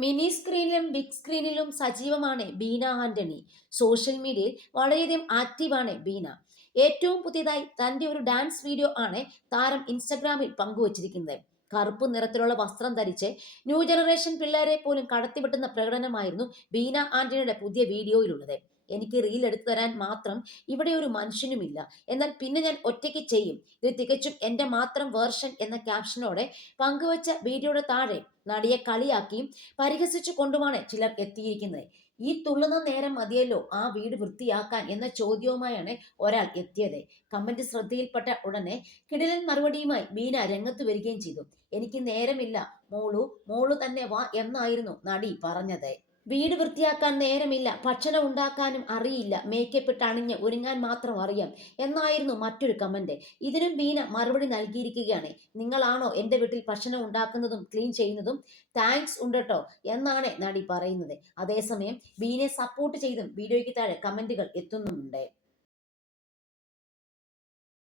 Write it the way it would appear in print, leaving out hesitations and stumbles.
Mini സ്ക്രീനിലും big സ്ക്രീനിലും സജീവമാണ് Beena Antony. Social മീഡിയയിൽ വളരെയധികം ആക്റ്റീവാണ് ബീന. ഏറ്റവും പുതിയതായി തന്റെ ഒരു ഡാൻസ് വീഡിയോ ആണ് താരം ഇൻസ്റ്റഗ്രാമിൽ പങ്കുവച്ചിരിക്കുന്നത്. കറുപ്പ് നിറത്തിലുള്ള വസ്ത്രം ധരിച്ച് ന്യൂ ജനറേഷൻ പിള്ളേരെ പോലും കടത്തിവെട്ടുന്ന പ്രകടനമായിരുന്നു ബീന ആന്റണിയുടെ പുതിയ വീഡിയോയിലുള്ളത്. എനിക്ക് റീൽ എടുത്തു തരാൻ മാത്രം ഇവിടെ ഒരു മനുഷ്യനുമില്ല, എന്നാൽ പിന്നെ ഞാൻ ഒറ്റയ്ക്ക് ചെയ്യും, ഇത് തികച്ചും എന്റെ മാത്രം വേർഷൻ എന്ന ക്യാപ്ഷനോടെ പങ്കുവച്ച വീഡിയോയുടെ താഴെ നടിയെ കളിയാക്കിയും പരിഹസിച്ചു കൊണ്ടുമാണ് ചിലർ എത്തിയിരിക്കുന്നത്. ഈ തുള്ളുന്ന നേരം മതിയല്ലോ ആ വീട് വൃത്തിയാക്കാൻ എന്ന ചോദ്യവുമായാണ് ഒരാൾ എത്തിയത്. കമന്റ് ശ്രദ്ധയിൽപ്പെട്ട ഉടനെ കിടിലൻ മറുപടിയുമായി ബീന രംഗത്ത് വരികയും ചെയ്തു. എനിക്ക് നേരമില്ല മോളു, മോളു തന്നെ വാ എന്നായിരുന്നു നടി പറഞ്ഞത്. വീട് വൃത്തിയാക്കാൻ നേരമില്ല, ഭക്ഷണം ഉണ്ടാക്കാനും അറിയില്ല, മേക്കപ്പ് ഇട്ട് അണിഞ്ഞ് ഒരുങ്ങാൻ മാത്രം അറിയാം എന്നായിരുന്നു മറ്റൊരു കമന്റ്. ഇതിനും ബീന മറുപടി നൽകിയിരിക്കുകയാണ്. നിങ്ങളാണോ എൻ്റെ വീട്ടിൽ ഭക്ഷണം ഉണ്ടാക്കുന്നതും ക്ലീൻ ചെയ്യുന്നതും? താങ്ക്സ് ഉണ്ട് കേട്ടോ എന്നാണ് നടി പറയുന്നത്. അതേസമയം ബീനെ സപ്പോർട്ട് ചെയ്തും വീഡിയോയ്ക്ക് താഴെ കമന്റുകൾ എത്തുന്നുമുണ്ട്.